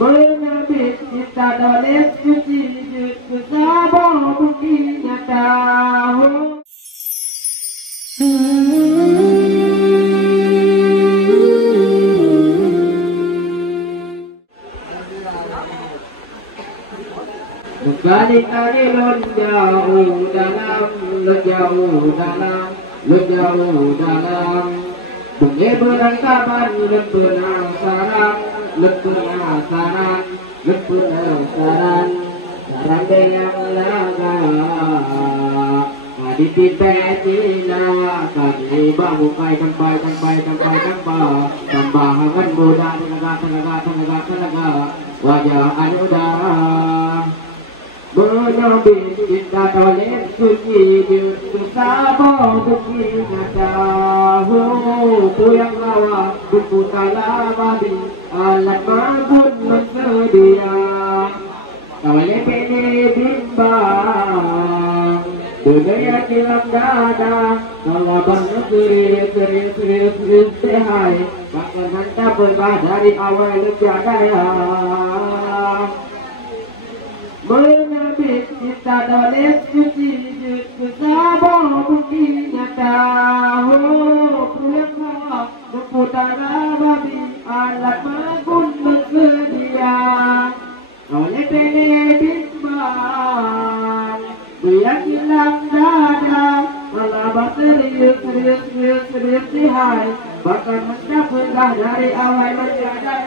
Menyabit kita doleh suci bersama buktinya tahu. Kali-kali jauh dalam Bunyi berangkapan penasaran Sarang yang laga Kadi tipe-tina Kadi bangu kai kampai Tambahangan muda tenaga Wajah anudah Menyabit kita doleh suci bersama buktinya tahu. Puyang lawa berputarlah babi alat mabun bersedia. Kawalnya pene bimbang budaya kilam dada. Kalabang serius sehai bahkan hantar berbah dari awal tiada. Menyabit kita doleh suci bersama buktinya tahu. Puyang lawa berputarlah babi alat mabun bersedia. Oleh pene bimbang Biar hilang dada Melabak serius sihai Bahkan mendapat dari awal menjadi